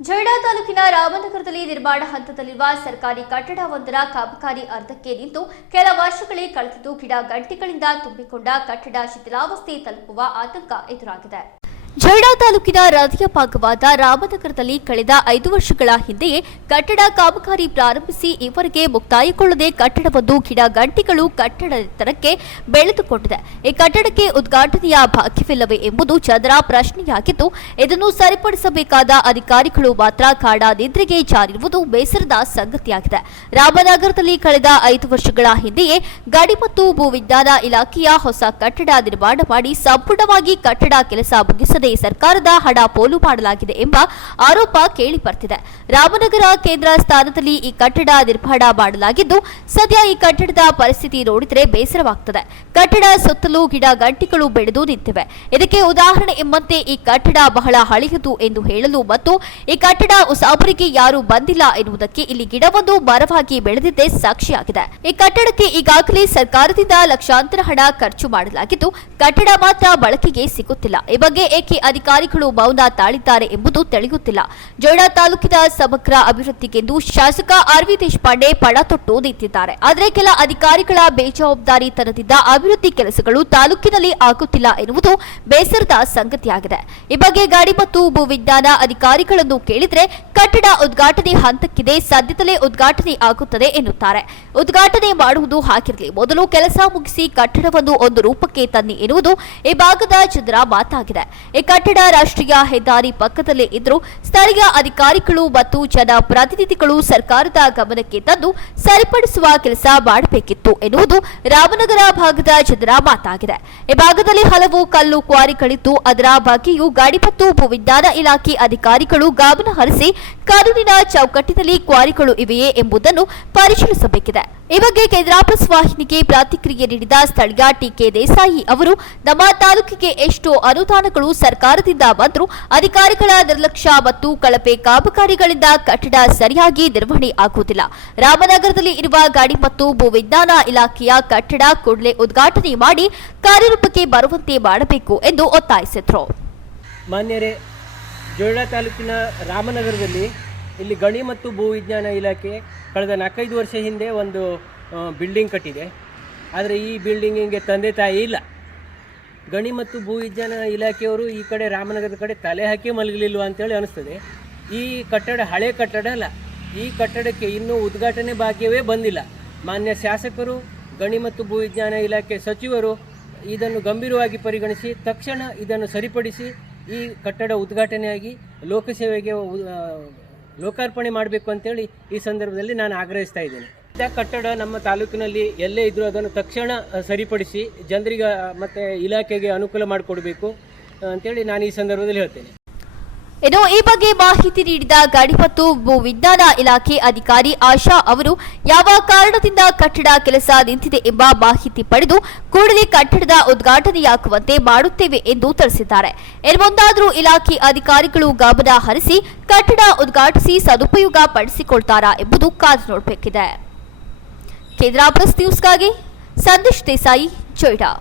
ಜೊಯ್ಡಾ ತಾಲೂಕಿನ ರಾಮನಗರದಲ್ಲಿ ನಿರ್ಮಾಣ ಹಂತದಲ್ಲಿರುವ ಸರ್ಕಾರಿ ಕಟ್ಟಡವೊಂದರ ಕಾಮಗಾರಿ ಅರ್ಧಕ್ಕೆ ನಿಂತು ಕೆಲ ವರ್ಷಗಳೇ ಕಳೆದಿದ್ದು ಗಿಡ ಗಂಟೆಗಳಿಂದ ತುಂಬಿಕೊಂಡ ಕಟ್ಟಡ ಶಿಥಿಲಾವಸ್ಥೆ ತಲುಪುವ ಆತಂಕ ಎದುರಾಗಿದೆ. ಜೊಯ್ಡಾ ತಾಲೂಕಿನ ರಾಧಿಯ ಭಾಗವಾದ ರಾಮನಗರದಲ್ಲಿ ಕಳೆದ ಐದು ವರ್ಷಗಳ ಹಿಂದೆಯೇ ಕಟ್ಟಡ ಕಾಮಗಾರಿ ಪ್ರಾರಂಭಿಸಿ ಇವರಿಗೆ ಮುಕ್ತಾಯಗೊಳ್ಳದೆ ಕಟ್ಟಡವನ್ನು ಗಿಡ ಗಂಟೆಗಳು ಕಟ್ಟಡ ಎತ್ತರಕ್ಕೆ ಬೆಳೆದುಕೊಂಡಿದೆ. ಈ ಕಟ್ಟಡಕ್ಕೆ ಉದ್ಘಾಟನೆಯ ಭಾಗ್ಯವಿಲ್ಲವೇ ಎಂಬುದು ಜನರ ಪ್ರಶ್ನೆಯಾಗಿದ್ದು, ಇದನ್ನು ಸರಿಪಡಿಸಬೇಕಾದ ಅಧಿಕಾರಿಗಳು ಮಾತ್ರ ಕಾಡ ನಿದ್ರೆಗೆ ಜಾರಿರುವುದು ಬೇಸರದ ಸಂಗತಿಯಾಗಿದೆ. ರಾಮನಗರದಲ್ಲಿ ಕಳೆದ ಐದು ವರ್ಷಗಳ ಹಿಂದೆಯೇ ಗಡಿ ಮತ್ತು ಭೂವಿಜ್ಞಾನ ಇಲಾಖೆಯ ಹೊಸ ಕಟ್ಟಡ ನಿರ್ಮಾಣ ಮಾಡಿ ಸಂಪೂರ್ಣವಾಗಿ ಕಟ್ಟಡ ಕೆಲಸ ಮುಗಿಸದೆ ಸರ್ಕಾರದ ಹಣ ಪೋಲು ಮಾಡಲಾಗಿದೆ ಎಂಬ ಆರೋಪ ಕೇಳಿ ಬರ್ತಿದೆ. ರಾಮನಗರ ಕೇಂದ್ರ ಸ್ಥಾನದಲ್ಲಿ ಈ ಕಟ್ಟಡ ನಿರ್ಮಾಣ ಮಾಡಲಾಗಿದ್ದು, ಸದ್ಯ ಈ ಕಟ್ಟಡದ ಪರಿಸ್ಥಿತಿ ನೋಡಿದರೆ ಬೇಸರವಾಗ್ತದೆ. ಕಟ್ಟಡ ಸುತ್ತಲೂ ಗಿಡ ಗಂಟಿಗಳು ಬೆಳೆದು ನಿಂತಿವೆ. ಇದಕ್ಕೆ ಉದಾಹರಣೆ ಎಂಬಂತೆ ಈ ಕಟ್ಟಡ ಬಹಳ ಹಳೆಯದು ಎಂದು ಹೇಳಲು ಮತ್ತು ಈ ಕಟ್ಟಡ ಉಸಾಬರಿಗೆ ಯಾರು ಬಂದಿಲ್ಲ ಎನ್ನುವುದಕ್ಕೆ ಇಲ್ಲಿ ಗಿಡವೊಂದು ಮರವಾಗಿ ಬೆಳೆದಿದ್ದೇ ಸಾಕ್ಷಿಯಾಗಿದೆ. ಈ ಕಟ್ಟಡಕ್ಕೆ ಈಗಾಗಲೇ ಸರ್ಕಾರದಿಂದ ಲಕ್ಷಾಂತರ ಹಣ ಖರ್ಚು ಮಾಡಲಾಗಿದ್ದು, ಕಟ್ಟಡ ಮಾತ್ರ ಬಳಕೆಗೆ ಸಿಗುತ್ತಿಲ್ಲ. ಈ ಬಗ್ಗೆ ಏಕೆ ಅಧಿಕಾರಿಗಳು ಮೌನ ತಾಳಿದ್ದಾರೆ ಎಂಬುದು ತಿಳಿಯುತ್ತಿಲ್ಲ. ಜೊಯ್ಡಾ ತಾಲೂಕಿನ ಸಮಗ್ರ ಅಭಿವೃದ್ಧಿಗೆಂದು ಶಾಸಕ ಆರ್ ವಿ ದೇಶಪಾಂಡೆ ಪಣ ತೊಟ್ಟು ನಿಂತಿದ್ದಾರೆ. ಆದರೆ ಕೆಲ ಅಧಿಕಾರಿಗಳ ಬೇಜವಾಬ್ದಾರಿತನದಿಂದ ಅಭಿವೃದ್ಧಿ ಕೆಲಸಗಳು ತಾಲೂಕಿನಲ್ಲಿ ಆಗುತ್ತಿಲ್ಲ ಎನ್ನುವುದು ಬೇಸರದ ಸಂಗತಿಯಾಗಿದೆ. ಈ ಬಗ್ಗೆ ಗಾಡಿ ಮತ್ತು ಭೂವಿಜ್ಞಾನ ಅಧಿಕಾರಿಗಳನ್ನು ಕೇಳಿದರೆ ಕಟ್ಟಡ ಉದ್ಘಾಟನೆ ಹಂತಕ್ಕಿದೆ ಸದ್ಯದಲ್ಲೇ ಉದ್ಘಾಟನೆ ಆಗುತ್ತದೆ ಎನ್ನುತ್ತಾರೆ. ಉದ್ಘಾಟನೆ ಮಾಡುವುದು ಹಾಕಿರಲಿ ಮೊದಲು ಕೆಲಸ ಮುಗಿಸಿ ಕಟ್ಟಡವನ್ನು ಒಂದು ರೂಪಕ್ಕೆ ತನ್ನಿ ಎನ್ನುವುದು ಈ ಭಾಗದ ಜನರ ಮಾತಾಗಿದೆ. ಕಟ್ಟಡ ರಾಷ್ಟ್ರೀಯ ಹೆದ್ದಾರಿ ಪಕ್ಕದಲ್ಲೇ ಇದ್ದರೂ ಸ್ಥಳೀಯ ಅಧಿಕಾರಿಗಳು ಮತ್ತು ಜನಪ್ರತಿನಿಧಿಗಳು ಸರ್ಕಾರದ ಗಮನಕ್ಕೆ ತಂದು ಸರಿಪಡಿಸುವ ಕೆಲಸ ಮಾಡಬೇಕಿತ್ತು ಎನ್ನುವುದು ರಾಮನಗರ ಭಾಗದ ಜನರ ಮಾತಾಗಿದೆ. ಈ ಭಾಗದಲ್ಲಿ ಹಲವು ಕಲ್ಲು ಕ್ವಾರಿಗಳಿದ್ದು ಅದರ ಬಗ್ಗೆಯೂ ಗಾಡಿ ಮತ್ತು ಭೂವಿಜ್ಞಾನ ಇಲಾಖೆ ಅಧಿಕಾರಿಗಳು ಗಮನ ಹರಿಸಿ ಕಾನೂನಿನ ಚೌಕಟ್ಟಿನಲ್ಲಿ ಕ್ವಾರಿಗಳು ಇವೆಯೇ ಎಂಬುದನ್ನು ಪರಿಶೀಲಿಸಬೇಕಿದೆ. ಈ ಬಗ್ಗೆ ಕೇಂದ್ರ ವಾಹಿನಿಗೆ ಪ್ರತಿಕ್ರಿಯೆ ನೀಡಿದ ಸ್ಥಳೀಯ ಟಿಕೆ ದೇಸಾಯಿ ಅವರು, ನಮ್ಮ ತಾಲೂಕಿಗೆ ಎಷ್ಟು ಅನುದಾನಗಳು ಸರ್ಕಾರದಿಂದ ಬಂದರೂ ಅಧಿಕಾರಿಗಳ ನಿರ್ಲಕ್ಷ್ಯ ಮತ್ತು ಕಳಪೆ ಕಾಮಗಾರಿಗಳಿಂದ ಕಟ್ಟಡ ಸರಿಯಾಗಿ ನಿರ್ವಹಣೆ ಆಗುವುದಿಲ್ಲ. ರಾಮನಗರದಲ್ಲಿ ಇರುವ ಗಾಡಿ ಮತ್ತು ಭೂವಿಜ್ಞಾನ ಇಲಾಖೆಯ ಕಟ್ಟಡ ಕೂಡಲೇ ಉದ್ಘಾಟನೆ ಮಾಡಿ ಕಾರ್ಯರೂಪಕ್ಕೆ ಬರುವಂತೆ ಮಾಡಬೇಕು ಎಂದು ಒತ್ತಾಯಿಸಿದರು. ಮಾನ್ಯರೇ, ಜೋಳ ತಾಲೂಕಿನ ರಾಮನಗರದಲ್ಲಿ ಇಲ್ಲಿ ಗಣಿ ಮತ್ತು ಭೂವಿಜ್ಞಾನ ಇಲಾಖೆ ಕಳೆದ ನಾಲ್ಕೈದು ವರ್ಷ ಹಿಂದೆ ಒಂದು ಬಿಲ್ಡಿಂಗ್ ಕಟ್ಟಿದೆ. ಆದರೆ ಈ ಬಿಲ್ಡಿಂಗಿಗೆ ತಂದೆ ತಾಯಿ ಇಲ್ಲ. ಗಣಿ ಮತ್ತು ಭೂವಿಜ್ಞಾನ ಇಲಾಖೆಯವರು ಈ ಕಡೆ ರಾಮನಗರದ ಕಡೆ ತಲೆ ಹಾಕಿ ಮಲಗಲಿಲ್ವ ಅಂತೇಳಿ ಅನಿಸ್ತದೆ. ಈ ಕಟ್ಟಡ ಹಳೆ ಕಟ್ಟಡ ಅಲ್ಲ. ಈ ಕಟ್ಟಡಕ್ಕೆ ಇನ್ನೂ ಉದ್ಘಾಟನೆ ಭಾಗ್ಯವೇ ಬಂದಿಲ್ಲ. ಮಾನ್ಯ ಶಾಸಕರು, ಗಣಿ ಮತ್ತು ಭೂವಿಜ್ಞಾನ ಇಲಾಖೆ ಸಚಿವರು ಇದನ್ನು ಗಂಭೀರವಾಗಿ ಪರಿಗಣಿಸಿ, ತಕ್ಷಣ ಇದನ್ನು ಸರಿಪಡಿಸಿ ಈ ಕಟ್ಟಡ ಉದ್ಘಾಟನೆಯಾಗಿ ಲೋಕಸೇವೆಗೆ ಲೋಕಾರ್ಪಣೆ ಮಾಡಬೇಕು ಅಂತೇಳಿ ಈ ಸಂದರ್ಭದಲ್ಲಿ ನಾನು ಆಗ್ರಹಿಸ್ತಾ ಇದ್ದೇನೆ. ಕಟ್ಟಡ ನಮ್ಮ ತಾಲೂಕಿನಲ್ಲಿ ಎಲ್ಲೇ ಇದ್ದರೂ ಅದನ್ನು ತಕ್ಷಣ ಸರಿಪಡಿಸಿ ಜನರಿಗೆ ಮತ್ತು ಇಲಾಖೆಗೆ ಅನುಕೂಲ ಮಾಡಿಕೊಡ್ಬೇಕು ಅಂತೇಳಿ ನಾನು ಈ ಸಂದರ್ಭದಲ್ಲಿ ಹೇಳ್ತೇನೆ. ಇನ್ನು ಈ ಬಗ್ಗೆ ಮಾಹಿತಿ ನೀಡಿದ ಗಣಿ ಮತ್ತು ಭೂ ವಿಜ್ಞಾನ ಇಲಾಖೆ ಅಧಿಕಾರಿ ಆಶಾ ಅವರು, ಯಾವ ಕಾರಣದಿಂದ ಕಟ್ಟಡ ಕೆಲಸ ನಿಂತಿದೆ ಎಂಬ ಮಾಹಿತಿ ಪಡೆದು ಕೂಡಲೇ ಕಟ್ಟಡದ ಉದ್ಘಾಟನೆಯಾಗುವಂತೆ ಮಾಡುತ್ತೇವೆ ಎಂದು ತಿಳಿಸಿದ್ದಾರೆ. ಮುಂದಾದರೂ ಇಲಾಖೆ ಅಧಿಕಾರಿಗಳು ಗಮನ ಹರಿಸಿ ಕಟ್ಟಡ ಉದ್ಘಾಟಿಸಿ ಸದುಪಯೋಗ ಪಡಿಸಿಕೊಳ್ತಾರಾ ಎಂಬುದು ಕಾದು ನೋಡಬೇಕಿದೆ. ಕೇಂದ್ರ ಪ್ರೆಸ್ ನ್ಯೂಸ್ಗಾಗಿ ಸಂದೇಶ್ ದೇಸಾಯಿ ಜೊಯ್ಡಾ